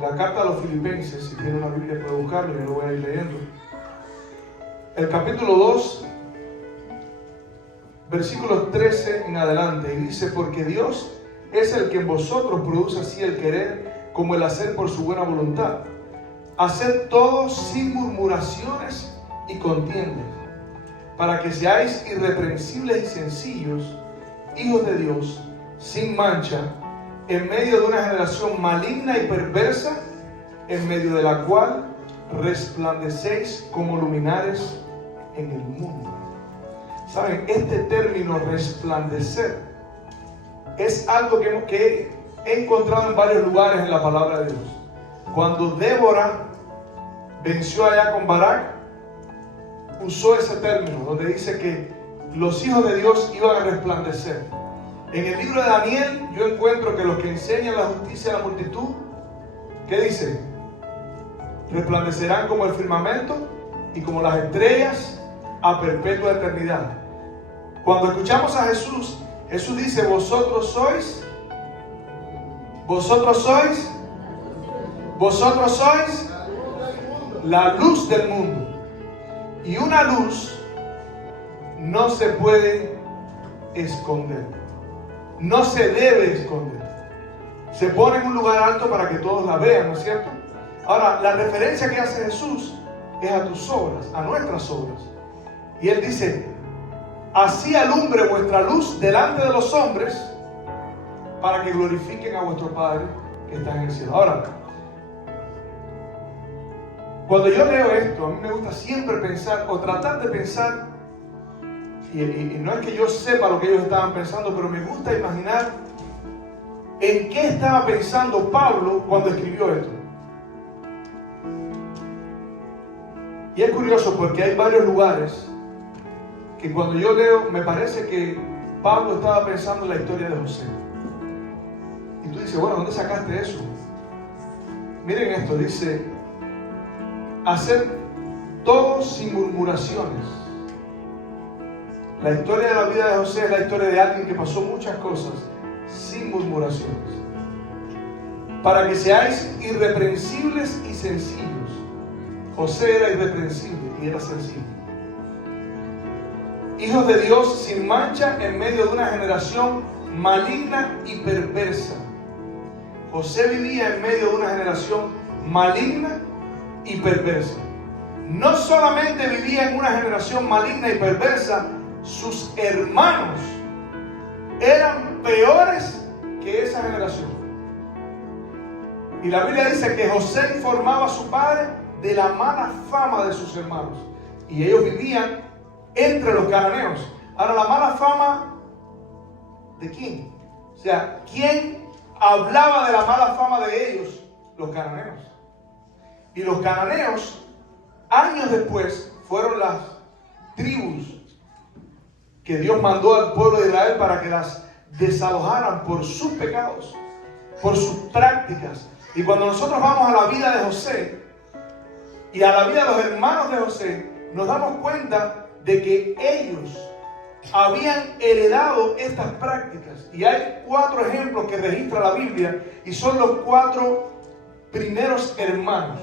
la carta a los Filipenses. Si tiene una Biblia puede buscarlo, yo lo voy a ir leyendo. El capítulo 2, versículos 13 en adelante, y dice: porque Dios es el que en vosotros produce así el querer como el hacer por su buena voluntad. Haced todo sin murmuraciones y contiendas, para que seáis irreprensibles y sencillos, hijos de Dios, sin mancha, en medio de una generación maligna y perversa, en medio de la cual resplandecéis como luminares en el mundo. ¿Saben? Este término resplandecer es algo que he encontrado en varios lugares en la palabra de Dios. Cuando Débora venció allá con Barak, usó ese término donde dice que los hijos de Dios iban a resplandecer. En el libro de Daniel yo encuentro que los que enseñan la justicia a la multitud, ¿qué dice? Resplandecerán como el firmamento y como las estrellas a perpetua eternidad. Cuando escuchamos a Jesús, Jesús dice: vosotros sois la luz del mundo. Y una luz no se puede esconder, no se debe esconder. Se pone en un lugar alto para que todos la vean, ¿no es cierto? Ahora, la referencia que hace Jesús es a tus obras, a nuestras obras. Y Él dice: así alumbre vuestra luz delante de los hombres, para que glorifiquen a vuestro Padre que está en el cielo. Ahora, cuando yo leo esto, a mí me gusta siempre pensar, o tratar de pensar, y no es que yo sepa lo que ellos estaban pensando, pero me gusta imaginar en qué estaba pensando Pablo cuando escribió esto. Y es curioso porque hay varios lugares que cuando yo leo, me parece que Pablo estaba pensando en la historia de José. Y tú dices: bueno, ¿dónde sacaste eso? Miren esto, dice: hacer todo sin murmuraciones. La historia de la vida de José es la historia de alguien que pasó muchas cosas sin murmuraciones, para que seáis irreprensibles y sencillos. José era irreprensible y era sencillo. Hijos de Dios sin mancha en medio de una generación maligna y perversa. José vivía en medio de una generación maligna y perversa. No solamente vivía en una generación maligna y perversa, sus hermanos eran peores que esa generación. Y la Biblia dice que José informaba a su padre de la mala fama de sus hermanos. Y ellos vivían entre los cananeos. Ahora, la mala fama ¿de quién? O sea, ¿quién hablaba de la mala fama de ellos? Los cananeos. Y los cananeos, años después, fueron las tribus que Dios mandó al pueblo de Israel para que las desalojaran por sus pecados, por sus prácticas. Y cuando nosotros vamos a la vida de José y a la vida de los hermanos de José, nos damos cuenta de que ellos habían heredado estas prácticas. Y hay 4 ejemplos que registra la Biblia y son los 4 primeros hermanos.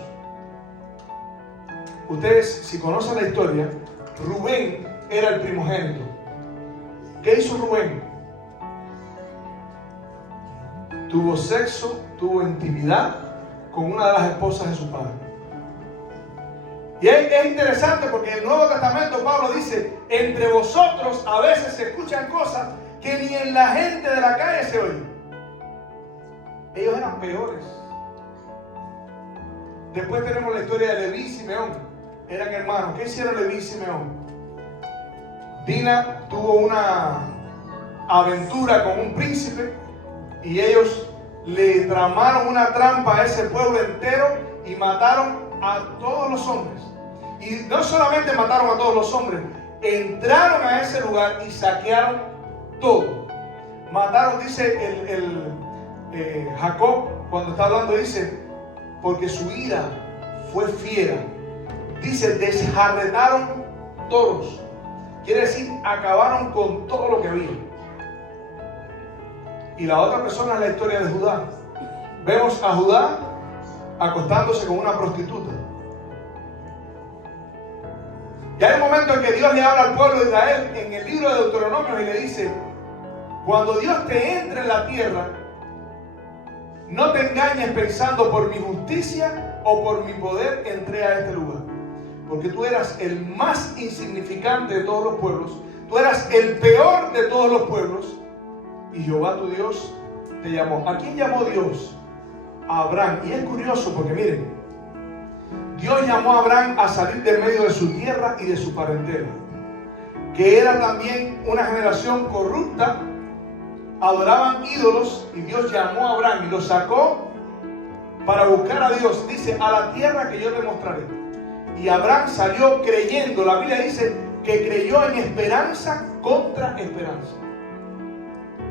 Ustedes, si conocen la historia, Rubén era el primogénito. ¿Qué hizo Rubén? Tuvo sexo, tuvo intimidad con una de las esposas de su padre. Y es interesante porque en el Nuevo Testamento Pablo dice: entre vosotros a veces se escuchan cosas que ni en la gente de la calle se oyen. Ellos eran peores. Después tenemos la historia de Leví y Simeón. Eran hermanos. ¿Qué hicieron Leví y Simeón? Dina tuvo una aventura con un príncipe y ellos le tramaron una trampa a ese pueblo entero y mataron a todos los hombres. Y no solamente mataron a todos los hombres, entraron a ese lugar y saquearon todo. Mataron, dice Jacob, cuando está hablando, dice, porque su ira fue fiera. Dice, desjarretaron toros. Quiere decir, acabaron con todo lo que había. Y la otra persona es la historia de Judá. Vemos a Judá acostándose con una prostituta. Y hay un momento en que Dios le habla al pueblo de Israel en el libro de Deuteronomio y le dice: cuando Dios te entre en la tierra, no te engañes pensando por mi justicia o por mi poder entré a este lugar. Porque tú eras el más insignificante de todos los pueblos, tú eras el peor de todos los pueblos, y Jehová tu Dios te llamó. ¿A quién llamó Dios? A Abraham. Y es curioso porque miren, Dios llamó a Abraham a salir de medio de su tierra y de su parentela, que era también una generación corrupta, adoraban ídolos, y Dios llamó a Abraham y lo sacó para buscar a Dios. Dice: a la tierra que yo te mostraré. Y Abraham salió creyendo. La Biblia dice que creyó en esperanza contra esperanza,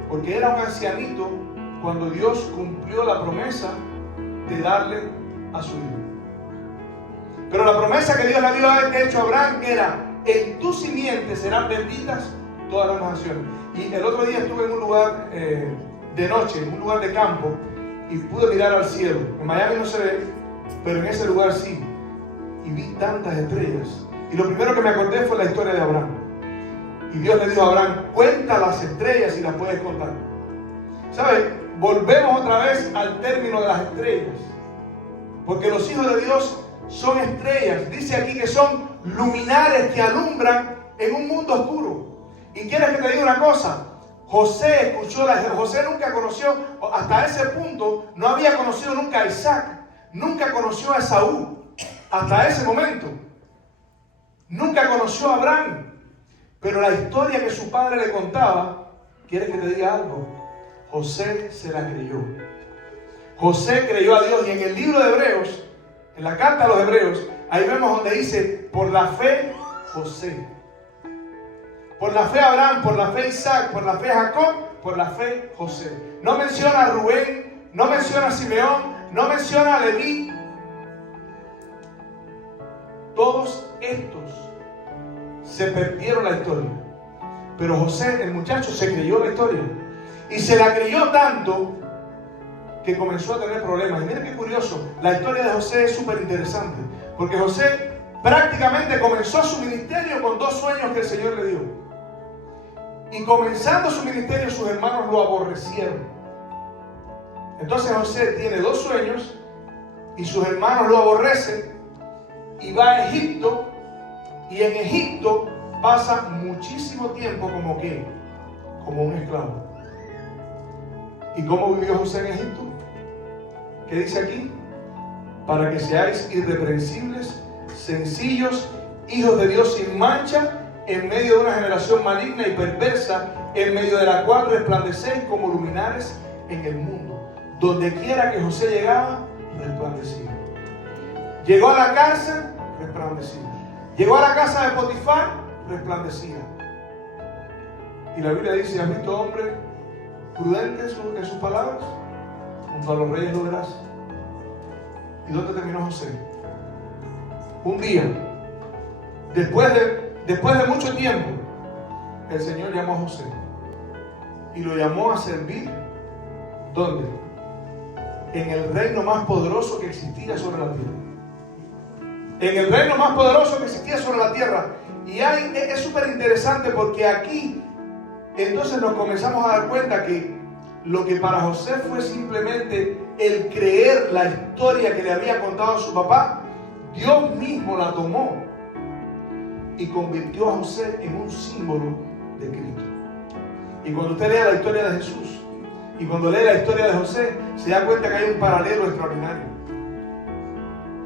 porque era un ancianito cuando Dios cumplió la promesa de darle a su hijo. Pero la promesa que Dios le había hecho a Abraham era: en tu simiente serán benditas todas las naciones. Y el otro día estuve en un lugar de noche, en un lugar de campo, y pude mirar al cielo. En Miami no se ve, pero en ese lugar sí. Y vi tantas estrellas. Y lo primero que me acordé fue la historia de Abraham. Y Dios le dijo a Abraham: cuenta las estrellas si las puedes contar. ¿Sabes? Volvemos otra vez al término de las estrellas. Porque los hijos de Dios son estrellas. Dice aquí que son luminares que alumbran en un mundo oscuro. Y quieres que te diga una cosa: José nunca conoció, hasta ese punto, no había conocido nunca a Isaac, nunca conoció a Esaú, hasta ese momento. Nunca conoció a Abraham. Pero la historia que su padre le contaba, ¿quieres que te diga algo? José se la creyó. José creyó a Dios. Y en el libro de Hebreos, en la carta a los Hebreos, ahí vemos donde dice: por la fe José, por la fe Abraham, por la fe Isaac, por la fe Jacob, por la fe José. No menciona a Rubén, no menciona a Simeón, no menciona a Leví. Todos estos se perdieron la historia. Pero José, el muchacho, se creyó la historia. Y se la creyó tanto que comenzó a tener problemas. Y miren qué curioso, la historia de José es súper interesante. Porque José prácticamente comenzó su ministerio con 2 sueños que el Señor le dio. Y comenzando su ministerio, sus hermanos lo aborrecieron. Entonces José tiene 2 sueños y sus hermanos lo aborrecen y va a Egipto. Y en Egipto pasa muchísimo tiempo como un esclavo. ¿Y cómo vivió José en Egipto? ¿Qué dice aquí? Para que seáis irreprensibles, sencillos, hijos de Dios sin mancha, en medio de una generación maligna y perversa, en medio de la cual resplandecéis como luminares en el mundo. Donde quiera que José llegaba, resplandecía. Llegó a la cárcel, resplandecía. Llegó a la casa de Potifar, resplandecía. Y la Biblia dice: ¿has visto hombre prudente en sus palabras? Junto a los reyes lo verás. ¿Y dónde terminó José? Un día, después de mucho tiempo, el Señor llamó a José y lo llamó a servir. ¿Dónde? En el reino más poderoso que existía sobre la tierra. En el reino más poderoso que existía sobre la tierra. Y es súper interesante porque aquí entonces nos comenzamos a dar cuenta que lo que para José fue simplemente el creer la historia que le había contado su papá, Dios mismo la tomó y convirtió a José en un símbolo de Cristo. Y cuando usted lea la historia de Jesús y cuando lee la historia de José, se da cuenta que hay un paralelo extraordinario.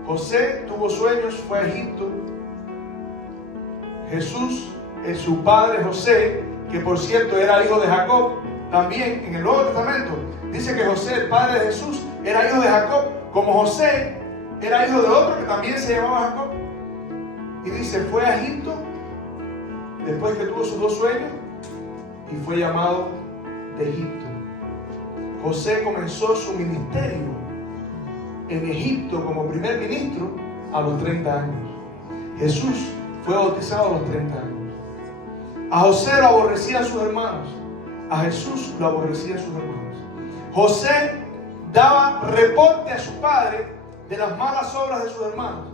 José tuvo sueños, fue a Egipto. Jesús, su padre José, que por cierto era hijo de Jacob, también en el Nuevo Testamento dice que José, el padre de Jesús, era hijo de Jacob, como José era hijo de otro que también se llamaba Jacob. Y dice, fue a Egipto después que tuvo sus 2 sueños y fue llamado de Egipto. José comenzó su ministerio en Egipto como primer ministro a los 30 años. Jesús fue bautizado a los 30 años. A José lo aborrecían sus hermanos. A Jesús lo aborrecían sus hermanos. José daba reporte a su padre de las malas obras de sus hermanos.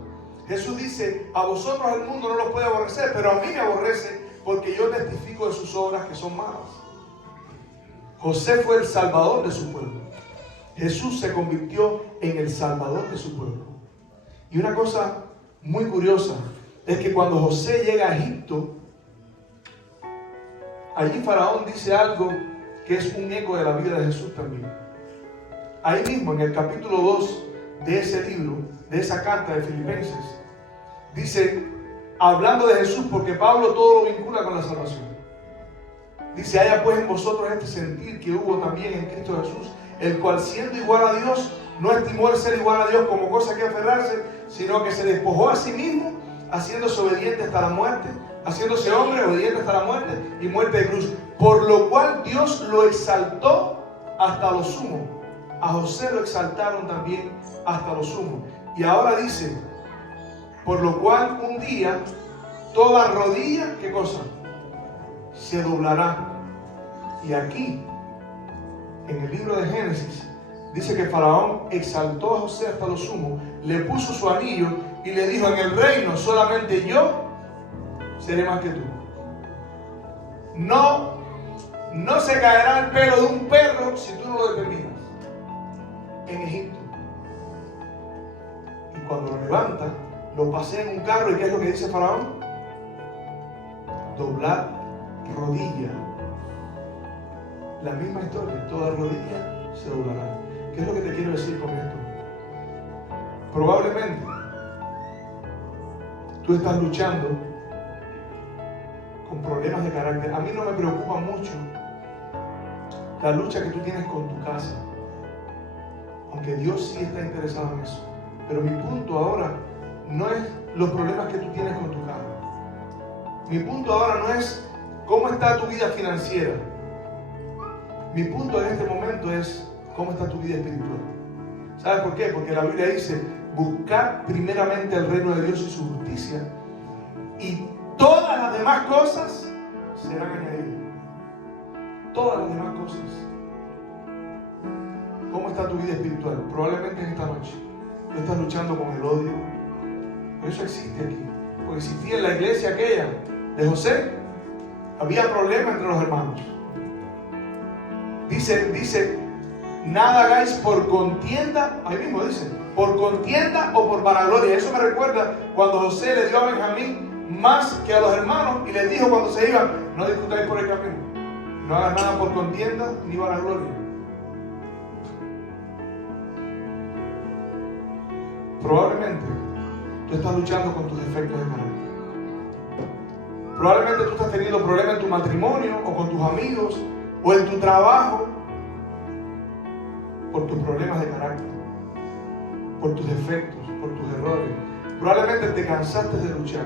Jesús dice, a vosotros el mundo no los puede aborrecer, pero a mí me aborrece porque yo testifico de sus obras que son malas. José fue el salvador de su pueblo. Jesús se convirtió en el salvador de su pueblo. Y una cosa muy curiosa es que cuando José llega a Egipto, allí Faraón dice algo que es un eco de la vida de Jesús también. Ahí mismo, en el capítulo 2 de ese libro, de esa carta de Filipenses, dice, hablando de Jesús, porque Pablo todo lo vincula con la salvación. Dice, haya pues en vosotros este sentir que hubo también en Cristo Jesús, el cual siendo igual a Dios, no estimó el ser igual a Dios como cosa que aferrarse, sino que se despojó a sí mismo, haciéndose obediente hasta la muerte, haciéndose hombre obediente hasta la muerte y muerte de cruz. Por lo cual Dios lo exaltó hasta lo sumo. A José lo exaltaron también hasta lo sumo. Y ahora dice, por lo cual un día toda rodilla, ¿qué cosa? Se doblará. Y aquí, en el libro de Génesis, dice que Faraón exaltó a José hasta lo sumo, le puso su anillo y le dijo, en el reino solamente yo seré más que tú. No se caerá el pelo de un perro si tú no lo determinas. En Egipto. Y cuando lo levanta, lo pasea en un carro. ¿Y qué es lo que dice Faraón? Doblar rodilla. La misma historia, toda rodilla se doblará. ¿Qué es lo que te quiero decir con esto? Probablemente tú estás luchando con problemas de carácter. A mí no me preocupa mucho la lucha que tú tienes con tu casa, aunque Dios sí está interesado en eso. Pero mi punto ahora no es los problemas que tú tienes con tu carro. Mi punto ahora no es cómo está tu vida financiera. Mi punto en este momento es cómo está tu vida espiritual. ¿Sabes por qué? Porque la Biblia dice, buscad primeramente el reino de Dios y su justicia, y todas las demás cosas serán añadidas. Todas las demás cosas. ¿Cómo está tu vida espiritual? Probablemente en esta noche tú estás luchando con el odio. Pero eso existe aquí. Porque existía en la iglesia aquella de José, había problemas entre los hermanos. Dice, nada hagáis por contienda, ahí mismo dice, por contienda o por vanagloria. Eso me recuerda cuando José le dio a Benjamín más que a los hermanos y les dijo cuando se iban, no discutáis por el camino, no hagas nada por contienda ni vanagloria. Probablemente tú estás luchando con tus defectos de carácter. Probablemente tú estás teniendo problemas en tu matrimonio o con tus amigos o en tu trabajo por tus problemas de carácter, por tus defectos, por tus errores. Probablemente te cansaste de luchar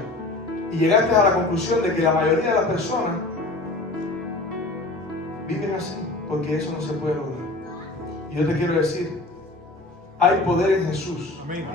y llegaste a la conclusión de que la mayoría de las personas viven así, porque eso no se puede lograr. Y yo te quiero decir, hay poder en Jesús. Amén.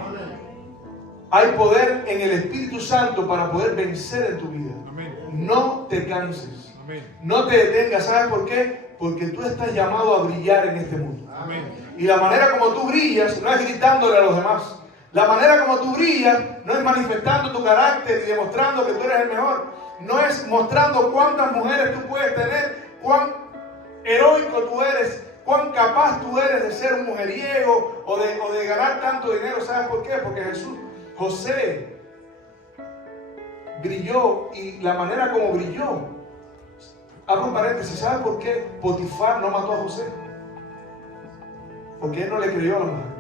Hay poder en el Espíritu Santo para poder vencer en tu vida. Amén. No te canses. Amén. No te detengas. ¿Sabes por qué? Porque tú estás llamado a brillar en este mundo. Amén. Y la manera como tú brillas no es gritándole a los demás. La manera como tú brillas no es manifestando tu carácter y demostrando que tú eres el mejor. No es mostrando cuántas mujeres tú puedes tener, cuán heroico tú eres, cuán capaz tú eres de ser un mujeriego o de ganar tanto dinero. ¿Sabes por qué? Porque José brilló, y la manera como brilló, abro un paréntesis, ¿sabes por qué Potifar no mató a José? Porque él no le creyó a la mujer.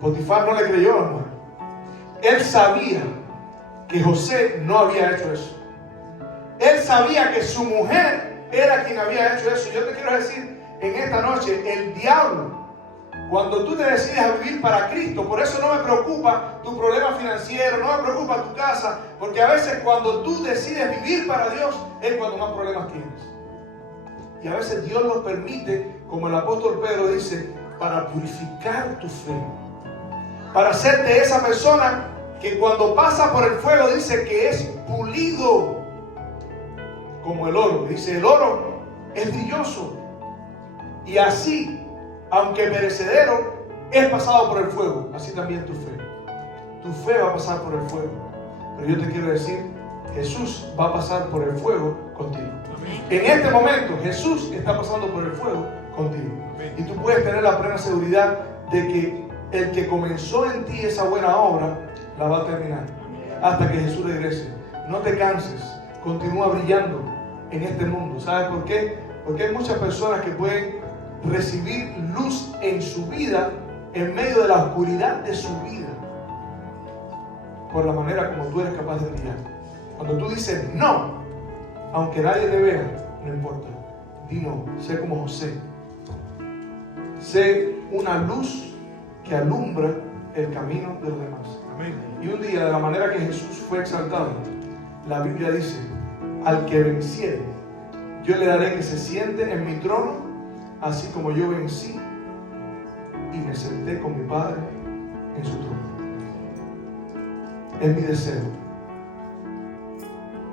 Potifar no le creyó a la mujer. Él sabía que José no había hecho eso. Él sabía que su mujer era quien había hecho eso. Yo te quiero decir en esta noche, el diablo, cuando tú te decides a vivir para Cristo, por eso no me preocupa tu problema financiero, no me preocupa tu casa, porque a veces cuando tú decides vivir para Dios es cuando más problemas tienes. Y a veces Dios lo permite, como el apóstol Pedro dice, para purificar tu fe, para hacerte esa persona que cuando pasa por el fuego dice que es pulido como el oro. Dice, el oro es brilloso y así, aunque perecedero, es pasado por el fuego, así también tu fe. Tu fe va a pasar por el fuego. Pero yo te quiero decir, Jesús va a pasar por el fuego contigo. En este momento Jesús está pasando por el fuego contigo. Y tú puedes tener la plena seguridad de que el que comenzó en ti esa buena obra la va a terminar hasta que Jesús regrese. No te canses, continúa brillando en este mundo. ¿Sabes por qué? Porque hay muchas personas que pueden recibir luz en su vida en medio de la oscuridad de su vida, por la manera como tú eres capaz de brillar. Cuando tú dices no, aunque nadie te vea, no importa, di no. Sé como José, sé una luz que alumbra el camino de los demás. Amén. Y un día, de la manera que Jesús fue exaltado, la Biblia dice: al que venciere, yo le daré que se siente en mi trono, así como yo vencí y me senté con mi Padre en su trono. Es mi deseo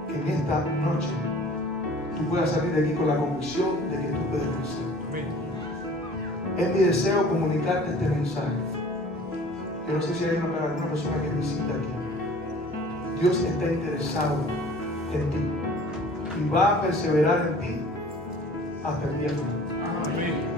que en esta noche tú puedas salir de aquí con la convicción de que tú puedes vencer. Amén. Es mi deseo comunicarte este mensaje. Yo no sé si hay una persona que visita aquí. Dios está interesado en ti y va a perseverar en ti hasta el día final. Amén.